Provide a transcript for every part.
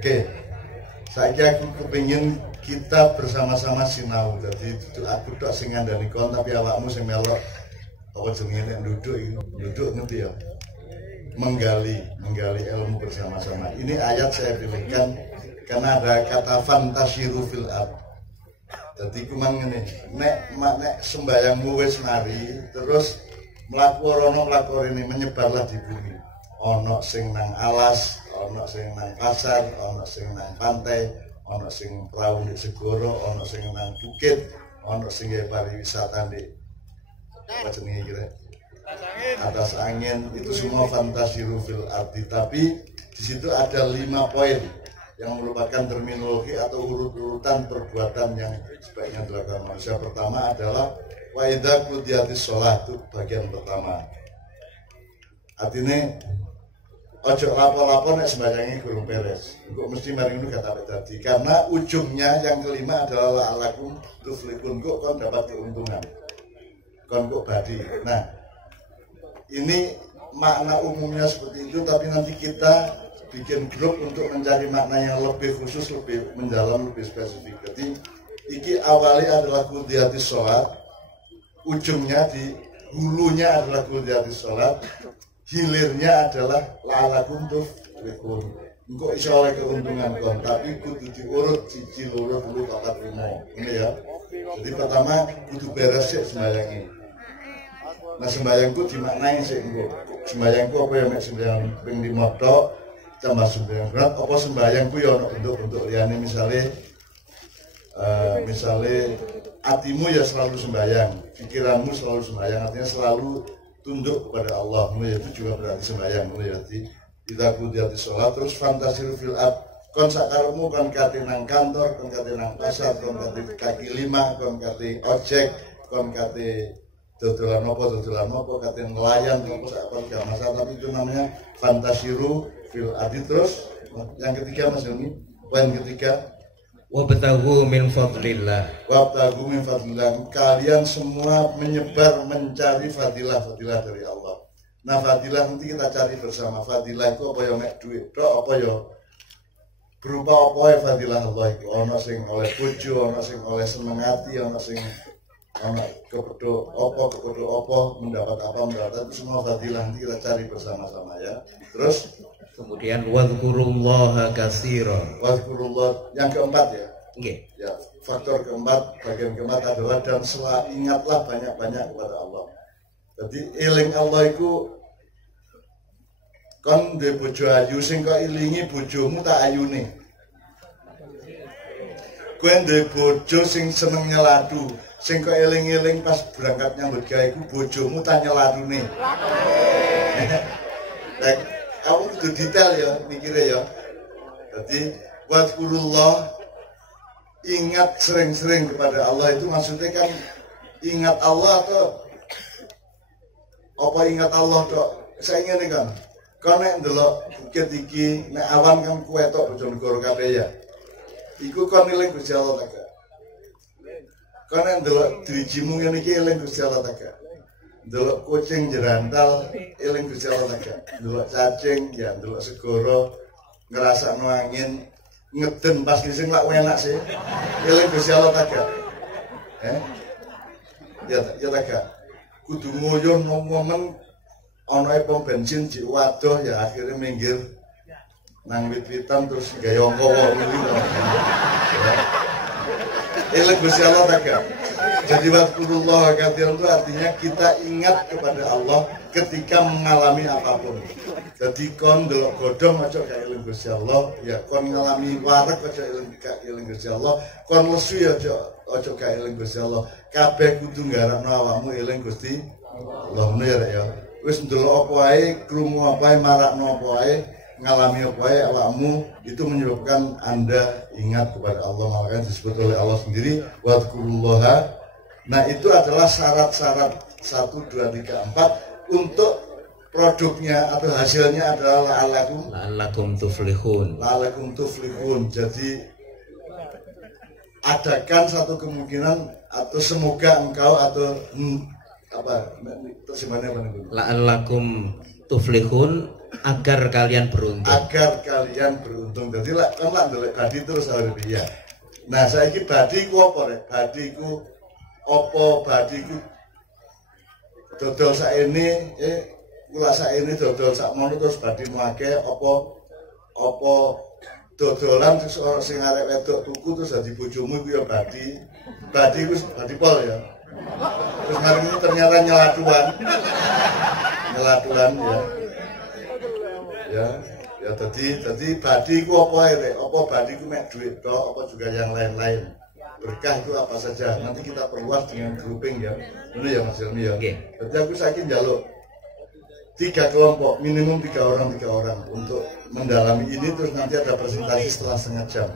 Oke, saya aku kepingin kita bersama-sama sinau. Jadi aku tok sing ngandani kon tapi awakmu sing melok apa jenenge nek duduk ngerti ya. Menggali ilmu bersama-sama. Ini ayat saya pilihkan karena ada kata fantasyiru fil ard. Jadi kumang ngene, nek sembayangmu wis mari terus mlaku ini menyebarlah di bumi. Ono sing nang alas, ono sing nang pasar, ono sing nang pantai, ono sing perahu di segoro, ono sing nang bukit, ono sing pariwisata di apa jenenge kira atas angin. Itu semua fantasyiru fil ardi. Tapi di situ ada 5 poin yang merupakan terminologi atau urut-urutan perbuatan yang sebaiknya dilakukan manusia. Pertama adalah wa idza qudiyatis shalah, itu bagian pertama. Artinya ojo lapo-lapo nek sembayangi gurung beres. Engko mesti mari ngono kata tadi. Karena ujungnya yang kelima adalah la'alakum tuflihun, kok kon dapat keuntungan. Kon kok badi. Nah, ini makna umumnya seperti itu, tapi nanti kita bikin grup untuk mencari makna yang lebih khusus, lebih mendalam, lebih spesifik. Jadi iki awalnya adalah qudiyatis shalah, ujungnya di hulunya adalah qudiyatis shalah, hilirnya adalah la'alakum tuflihun. Engko iso oleh keuntungan kon, tapi kudu diurut siji loro telu papat limo. Ini ya. Jadi pertama kudu beres sik sembayangi. Nah sembayangku dimaknai sik engko. Sembayangku apa ya mek sembayang ping 5 tok tambah sembayang berat, apa sembayangku ya ono bentuk-bentuk liyane, misalnya hatimu ya selalu sembayang, pikiranmu selalu sembayang, artinya selalu tunduk kepada Allah, itu juga berarti sembayang. Jadi kita qudiyatis shalah, terus fantasyiru fil ard, kon sakarepmu kon kate nang kantor, kon kate nang pasar, kon kate kaki lima, kon kate ojek, kon kate dodolan apa kate nelayan apa sak gak masalah, tapi itu namanya fantasyiru fil ard. Terus yang ketiga Mas Yoni, poin ketiga wabtaghu min fadlillah. Wabtaghu min fadlillah, kalian semua menyebar mencari fadilah dari Allah. Nah fadilah nanti kita cari bersama. Fadilah itu apa ya mek duit tok, apa ya berupa apa ya fadilah Allah itu. Ono sing oleh bojo, ono sing oleh seneng ati, ono sing ono kepedo apa mendapat itu semua fadilah nanti kita cari bersama-sama ya. Terus kemudian wadhkurullaha katsiran. Wadhkurullah yang keempat ya. Nggih. Ya, faktor keempat, bagian keempat adalah dan ingatlah banyak-banyak kepada Allah. Jadi eling Allah iku kon duwe bojo ayu sing kok ilingi bojomu tak ayune. Kowe duwe bojo sing seneng nyeladu, sing kok eling-eling pas berangkat nyambut gawe iku bojomu tak nyeladune. Kamu kudu detail ya mikirnya ya. Jadi wadhkurullah, ingat sering-sering kepada Allah, itu maksudnya kan ingat Allah atau apa ingat Allah tok. Saya ingin kan kau nek ndelok bukit iki nek awan kan kowe tok Bojonegoro kabeh ya. Iku kon eling Gusti Allah ta gak? Kau nek ndelok drijimu ngene iki eling Gusti Allah ta gak? Delok kucing jerantal eling Gusti Allah ta gak? Delok cacing ya, delok segoro ngerasakno angin ngeden pas ngising lak enak sih. Eling Gusti Allah ta gak? Ya ta gak? Kudu ngoyo momen ana pom bensin jek wadoh ya akhirnya minggir nang wit-witan terus gaya angka ngono. Eling Gusti Allah ta gak? Jadi wadhkurullah katsiran itu artinya kita ingat kepada Allah ketika mengalami apapun. Jadi kon delok godhong aja gak eling Gusti Allah, ya kon ngalami wareg aja eling Gusti Allah, kon lesu ya aja gak eling Gusti Allah. Kabeh kudu nggarapno awakmu eling Gusti Allah ya. Wis ndelok apa wae, krungu apa wae, marakno apa wae, ngalami apa wae awakmu, itu menyebabkan Anda ingat kepada Allah. Makanya disebut oleh Allah sendiri wadhkurullaha. Nah itu adalah syarat-syarat 1, 2, 3, 4 untuk produknya atau hasilnya adalah la'alakum tuflihun. La'alakum tuflihun. Jadi adakan satu kemungkinan atau semoga engkau atau apa terjemahannya apa nih? La'alakum tuflihun agar kalian beruntung. Agar kalian beruntung. Jadi lah kan lah ndelok badi terus harus piye. Nah, saiki badi ku apa rek? Badi ku apa? Badi ku dodol saene kula saene dodol sakmono terus badi akeh apa dodolan sing arek wedok tuku terus dadi bojomu iku ya badi. Badi ku badi pol ya. Terus hari ini ternyata nyelatuan ya tadi badi ku apa ya, apa badi ku mek duit tok apa juga yang lain-lain. Berkah itu apa saja, nanti kita perluas dengan grouping ya. Ini ya Mas Helmi ya. Jadi aku saking njaluk 3 kelompok, minimum 3 orang untuk mendalami ini, terus nanti ada presentasi setelah setengah jam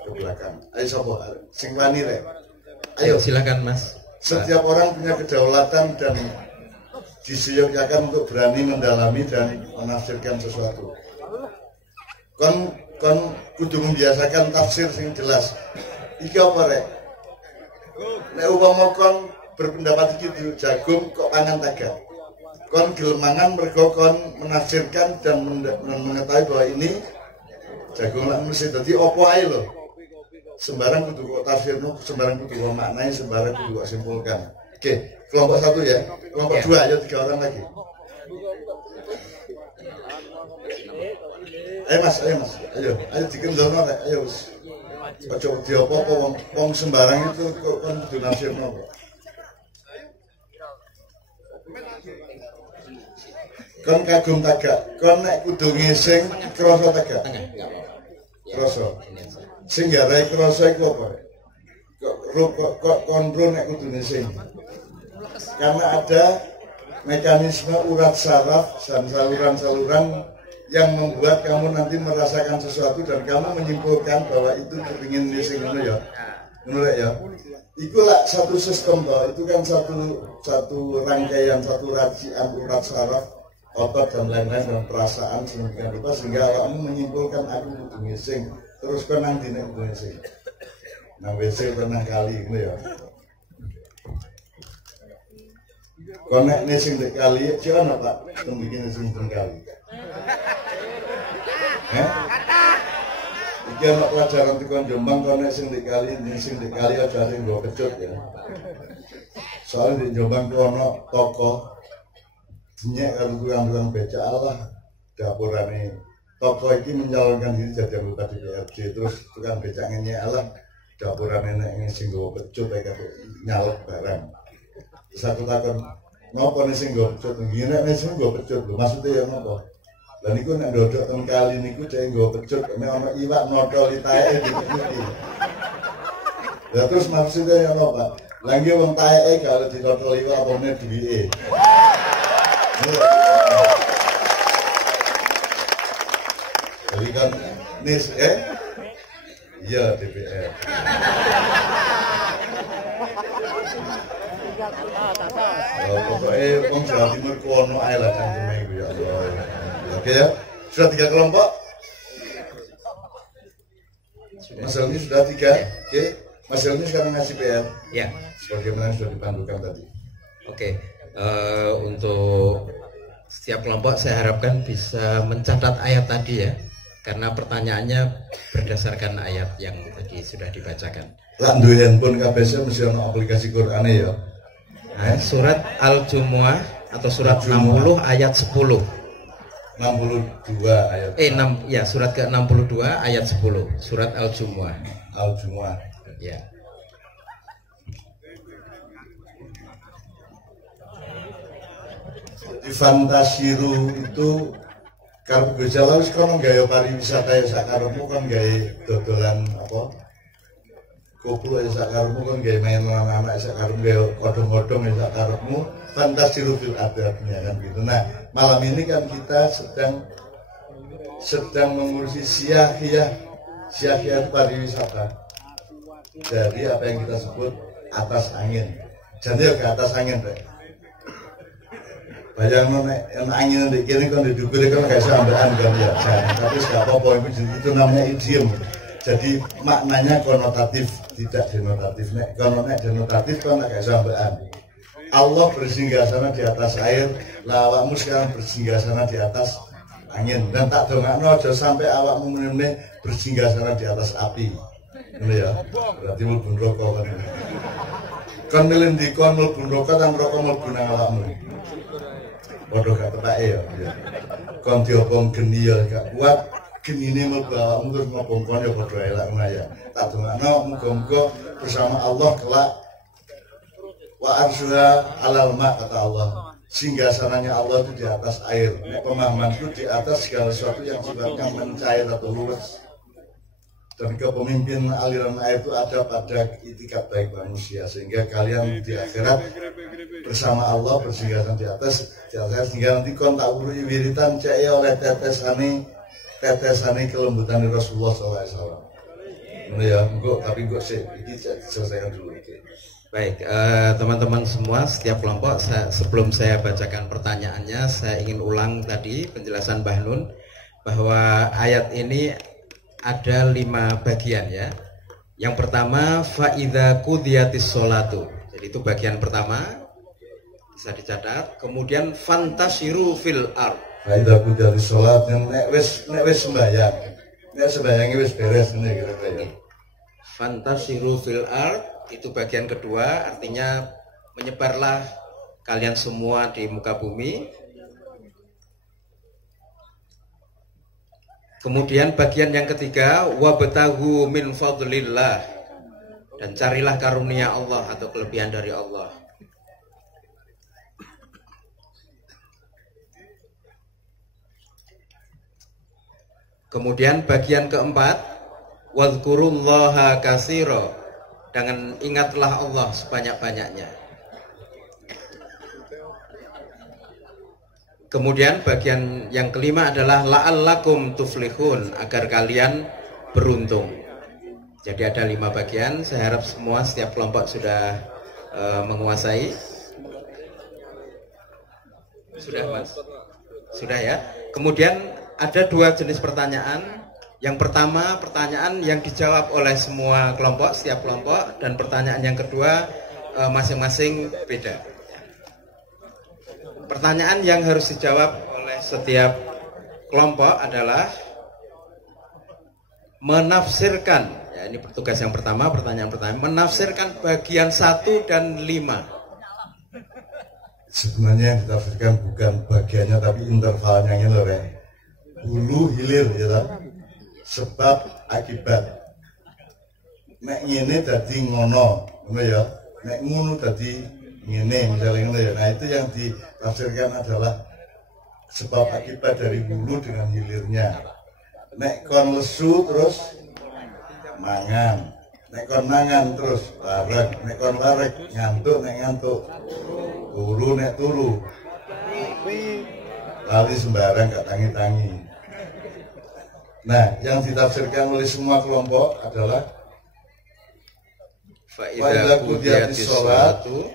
ke belakang. Ayo sopo, sing wani rek. Ayo silakan Mas. Setiap orang punya kedaulatan dan disiyokyakan untuk berani mendalami dan menafsirkan sesuatu. Kon kudu membiasakan tafsir sing jelas. Iki apa rek? Nek umpama kon berpendapat iki jagung kok pangan tagak. Kon gelem mergo kon menafsirkan dan mengetahui bahwa ini jagung lan mesti dadi apa ae lho. Sembarang kudu kok tafsirno, sembarang kudu kok maknai, sembarang kudu kok simpulkan. Oke, kelompok 1 ya. Kelompok 2 ayo 3 orang lagi. Ayo Mas. Ayo dikendalno rek. Ayo wis. Ojo diopo-opo wong sembarang itu kok kon kudu nafsirno kok. Kon kagum tagak, kon nek kudu ngising krasa tagak. Krasa. Sing garai krasa iku apa? Kok kontrol nek kudu ngising. Karena ada mekanisme urat saraf dan saluran-saluran yang membuat kamu nanti merasakan sesuatu dan kamu menyimpulkan bahwa itu kepingin ngising ngono ya. Ngono ya. Iku lah satu sistem toh, itu kan satu rangkaian, satu racian urat saraf, otot dan lain-lain dan perasaan sedemikian rupa sehingga kamu menyimpulkan aku kudu ngising. Terus kau nang dine kudu ngising. Nang WC pernah kali ngono ya. Kau nek ngising dek kali, siapa Pak? Teng bikin ngising teng kali. Iki ana pelajaran tekan Jombang kau nek sing dek kali aja sing nggo kecut ya. Soalnya di Jombang ku ana toko nyek karo tukang becak Allah dapurane toko iki mencalonkan diri jadi anggota DPRD terus tukang becak ngenyek Allah dapurane nek sing nggo kecut kayak nyalek barang. Terus aku takon ngopo nek sing nggo kecut ngene nek sing nggo kecut lho maksudnya ya ngopo? Lah niku nek ndodok teng kali niku dhek nggo kecut nek ana iwak nodol taeke diputih. Lah terus maksudnya ya ngopo Pak? Lah nggih wong taeke kalau dinodol iwak apa meneh duwike. Jadi kan nis iya DPR. Pokoknya Om Jawa Timur kuono ae lah cangkeme iku ya Allah. Oke ya. Sudah 3 kelompok? Mas Helmi sudah 3. Oke. Mas Helmi sekarang ngasih PR. Ya. Sebagaimana sudah dipandukan tadi. Oke. Untuk setiap kelompok saya harapkan bisa mencatat ayat tadi ya. Karena pertanyaannya berdasarkan ayat yang tadi sudah dibacakan. Lah duwe handphone KBS mesti ana aplikasi Qur'ane ya. Nah, surat Al-Jumuah atau surat 60 ayat 10. 62 ayat. 6 ya, surat ke-62 ayat 10. Surat Al-Jumuah. Al-Jumuah. Ya. Di Fantasiru itu kalau gejala wis kono gawe pariwisata ya sakarepmu kan gawe dodolan apa? Koplo ya sakarepmu kan gawe main anak-anak sakarepmu gawe kodong-kodong ya sakarepmu Fantasiru fil adabnya kan gitu. Nah, malam ini kan kita sedang mengurusi siyahiyah pariwisata. Jadi apa yang kita sebut atas angin. Jadi ke atas angin, Pak. Bayang nek angin ndek kene kon didukure kon gak iso ambekan kan ya. Tapi gak apa-apa itu namanya idiom. Jadi maknanya konotatif, tidak denotatif. Nek denotatif kon gak iso ambekan. Allah bersinggasana di atas air, lah awakmu sekarang bersinggasana di atas angin. Dan tak dongakno aja sampai awakmu meneh bersinggasana di atas api. Ngono ya. Berarti mlebu neraka kan. Kon milih ndi kon mlebu neraka ta neraka mlebu nang awakmu. Padha gak tepake ya. Kon diobong geni ya gak kuat, genine mlebu awakmu terus ngobong kon ya padha elak ngono ya. Tak dongakno muga-muga bersama Allah kelak wa arsya alal ma kata Allah. Singgasananya Allah itu di atas air. Pemahamanku di atas segala sesuatu yang sifatnya mencair atau luas. Dan kepemimpin aliran air itu ada pada itikat baik manusia, sehingga kalian di akhirat bersama Allah bersinggasan di atas sehingga nanti kon tak urui wiritan cek oleh tetesane kelembutan Rasulullah SAW. Ini ya, tapi gue selesaikan dulu. Baik, teman-teman semua, setiap kelompok sebelum saya bacakan pertanyaannya, saya ingin ulang tadi penjelasan Mbah Nun bahwa ayat ini ada 5 bagian ya. Yang pertama, faidza qudiyatis sholatu. Jadi itu bagian pertama, bisa dicatat. Kemudian fantashiru fil ard. Faidza qudiyatis sholat, nek wis sembahyang. Nek sembayange wis beres ngene kira-kira. Fantashiru fil ard. Itu bagian kedua, artinya menyebarlah kalian semua di muka bumi. Kemudian bagian yang ketiga, wabtaghu min fadlillah, dan carilah karunia Allah atau kelebihan dari Allah. Kemudian bagian keempat, wadhkurullaha katsira, dengan ingatlah Allah sebanyak-banyaknya. Kemudian bagian yang kelima adalah la'allakum tuflihun, agar kalian beruntung. Jadi ada 5 bagian. Saya harap semua setiap kelompok sudah menguasai. Sudah Mas? Sudah ya. Kemudian ada 2 jenis pertanyaan. Yang pertama, pertanyaan yang dijawab oleh semua kelompok, setiap kelompok, dan pertanyaan yang kedua masing-masing beda. Pertanyaan yang harus dijawab oleh setiap kelompok adalah menafsirkan, ya ini tugas yang pertama, pertanyaan pertama, menafsirkan bagian 1 dan 5. Sebenarnya yang ditafsirkan bukan bagiannya tapi intervalnya ini loh, hulu hilir ya tak? Sebab akibat. Nek ngene dadi ngono, ngono ya. Nek ngono dadi ngene, misalnya ngono ya. Nah, itu yang ditafsirkan adalah sebab akibat dari hulu dengan hilirnya. Nek kon lesu terus mangan. Nek kon mangan terus larek, nek kon larek ngantuk, nek ngantuk turu, nek turu lali sembarang gak tangi-tangi. Nah, yang ditafsirkan oleh semua kelompok adalah faidza qudiyatis sholatu,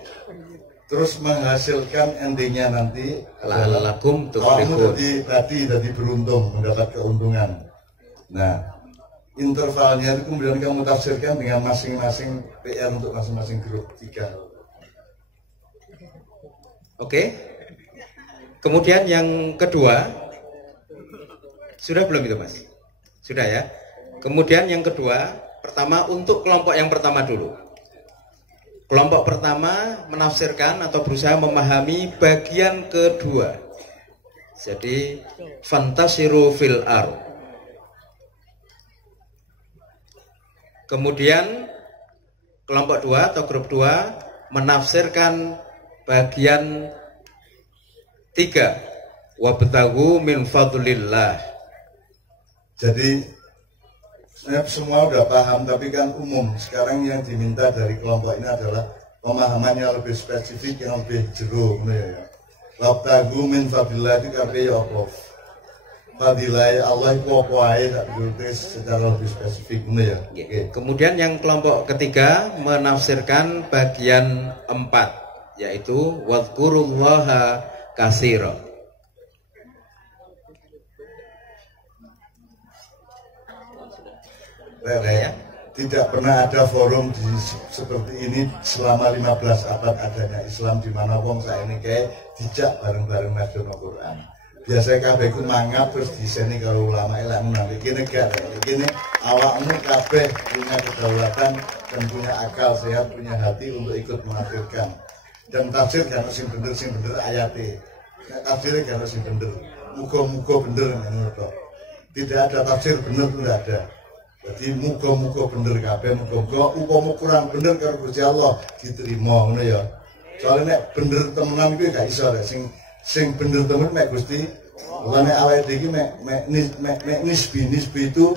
terus menghasilkan endingnya nanti la'allakum tuflihun. Tadi beruntung, mendapat keuntungan. Nah, intervalnya itu kemudian kamu tafsirkan dengan masing-masing PR untuk masing-masing grup 3. Oke. Kemudian yang kedua, sudah belum itu Mas? Sudah ya. Kemudian yang kedua, pertama untuk kelompok yang pertama dulu. Kelompok pertama menafsirkan atau berusaha memahami bagian kedua. Jadi fantasiru fil ard. Kemudian kelompok 2 atau grup 2 menafsirkan bagian 3, wabtaghu min fadlillah. Jadi semua udah paham, tapi kan umum. Sekarang yang diminta dari kelompok ini adalah pemahamannya lebih spesifik, yang lebih jero. Wabtaghu min fadlillah itu artinya apa? Fadilah Allah itu apa aja, tak secara lebih spesifik. Ya. Okay. Kemudian yang kelompok ketiga menafsirkan bagian 4, yaitu wadhkurullaha katsira. Ya. Tidak pernah ada forum seperti ini selama 15 abad adanya Islam, di mana wong saya ini kayak dijak bareng-bareng maca Quran. biasanya kabeh ku mangap terus diseni karo ulama ilmu nanti kene gak kene awakmu kabeh punya kedaulatan dan punya akal sehat, punya hati untuk ikut menafsirkan. Dan tafsir kan sing bener ayate. Tafsirnya kan sing bener. Muga-muga bener ngono tok. Tidak ada tafsir bener itu enggak ada. Jadi muga-muga bener kabeh, muga-muga upama kurang bener karo Gusti Allah diterima ngono ya. Soalnya nek bener temenan kuwi gak iso rek sing bener temen mek Gusti. Mulane awake dhewe iki mek nisbi itu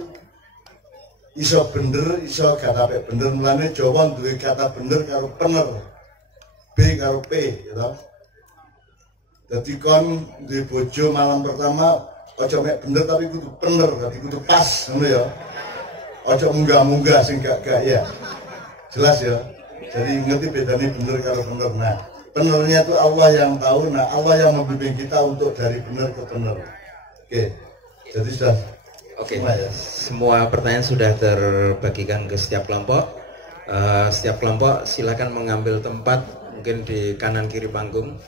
iso bener, iso gak sampe bener. Mulane Jawa duwe kata bener karo pener. B karo P gitu. Jadi kon di bojo malam pertama ojo mek bener tapi kudu bener, tapi kudu pas ngono ya. Ojo munggah-munggah sing gak ya. Jelas ya. Jadi ngerti bedanya bener karo bener. Nah, benernya itu Allah yang tahu. Nah, Allah yang membimbing kita untuk dari bener ke bener. Oke. Jadi sudah semua pertanyaan sudah terbagikan ke setiap kelompok. Setiap kelompok silakan mengambil tempat mungkin di kanan kiri panggung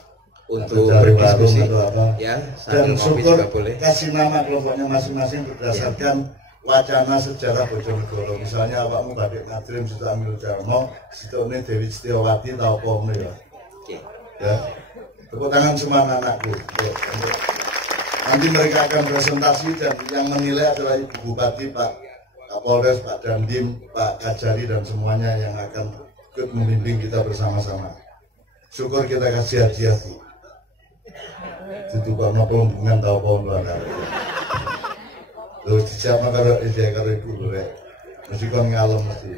untuk berdiskusi ya, dan syukur kasih nama kelompoknya masing-masing berdasarkan wacana sejarah Bojonegoro. Misalnya awakmu Badik Nadrim Situ Amil Darmo, Situ ini Dewi Setiawati tau apa ya. Ya. Tepuk tangan semua anak-anakku. Nanti mereka akan presentasi dan yang menilai adalah Ibu Bupati, Pak Kapolres, Pak Dandim, Pak Kajari dan semuanya yang akan ikut membimbing kita bersama-sama. Syukur kita kasih hadiah Bu. Itu kok nopo hubungan tau pohon luar. Terus siapa kalau ide kalau ibu gue, mesti kon ngalem mesti.